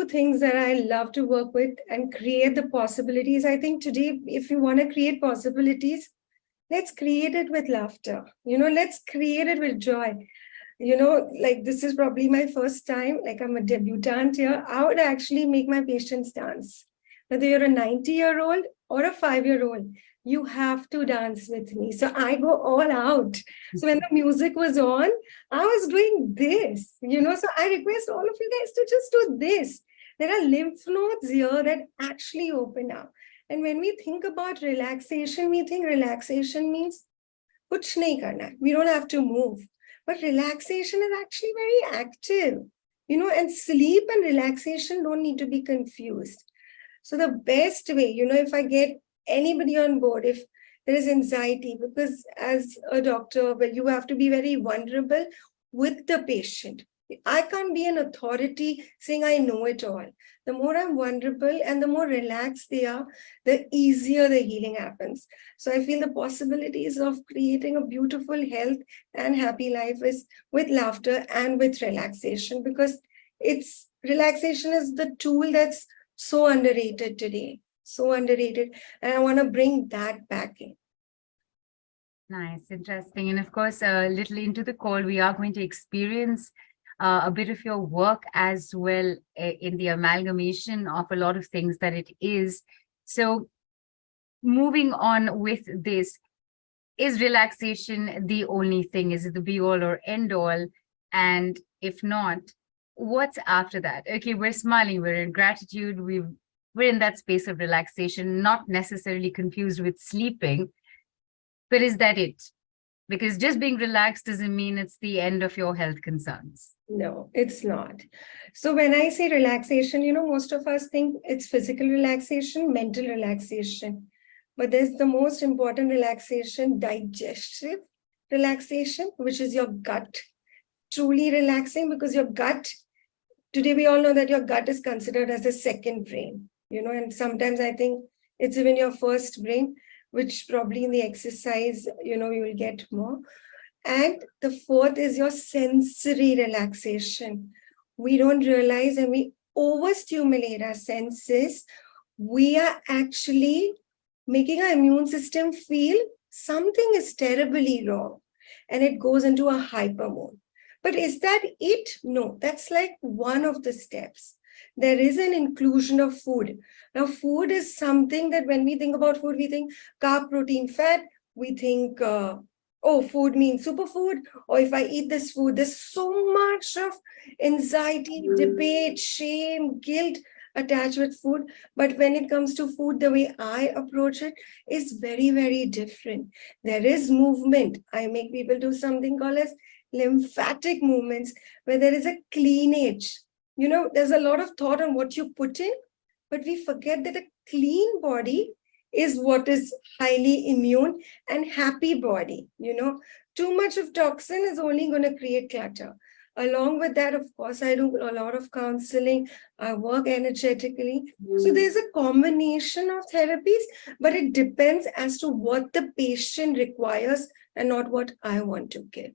two things that I love to work with and create the possibilities. I think today, if you want to create possibilities, let's create it with laughter. Let's create it with joy. Like this is probably my first time, like I'm a debutante here. I would actually make my patients dance. Whether you're a 90-year-old or a 5-year-old, you have to dance with me. So I go all out. So when the music was on, I was doing this, so I request all of you guys to just do this. There are lymph nodes here that actually open up. And when we think about relaxation, we think relaxation means kuch nahi karna. We don't have to move. But relaxation is actually very active, and sleep and relaxation don't need to be confused. So the best way, if I get anybody on board, if there is anxiety, because as a doctor, well, you have to be very vulnerable with the patient. I can't be an authority saying I know it all. The more I'm vulnerable and the more relaxed they are, the easier the healing happens. So I feel the possibilities of creating a beautiful health and happy life is with laughter and with relaxation, because relaxation is the tool that's so underrated today, so underrated. And I want to bring that back in. Nice, interesting. And of course, a little into the call, we are going to experience a bit of your work as well in the amalgamation of a lot of things that it is. So moving on with this, is relaxation the only thing? Is it the be all or end all? And if not, what's after that? Okay, we're smiling, we're in gratitude, we're in that space of relaxation, not necessarily confused with sleeping, but is that it? Because just being relaxed doesn't mean it's the end of your health concerns. No, it's not. So when I say relaxation, most of us think it's physical relaxation, mental relaxation. But there's the most important relaxation, digestive relaxation, which is your gut. Truly relaxing, because your gut, today we all know that your gut is considered as a second brain, and sometimes I think it's even your first brain, which probably in the exercise, you will get more. And the fourth is your sensory relaxation. We don't realize, and we overstimulate our senses. We are actually making our immune system feel something is terribly wrong, and it goes into a hyper mode. But is that it? No, that's like one of the steps. There is an inclusion of food. Now, food is something that when we think about food, we think carb, protein, fat. We think, food means superfood. Or if I eat this food, there's so much of anxiety, debate, shame, guilt attached with food. But when it comes to food, the way I approach it is very, very different. There is movement. I make people do something called as lymphatic movements, where there is a cleanage. There's a lot of thought on what you put in, but we forget that a clean body is what is highly immune and happy body. Too much of toxin is only going to create clutter. Along with that, of course, I do a lot of counseling. I work energetically. So there's a combination of therapies, but it depends as to what the patient requires and not what I want to give.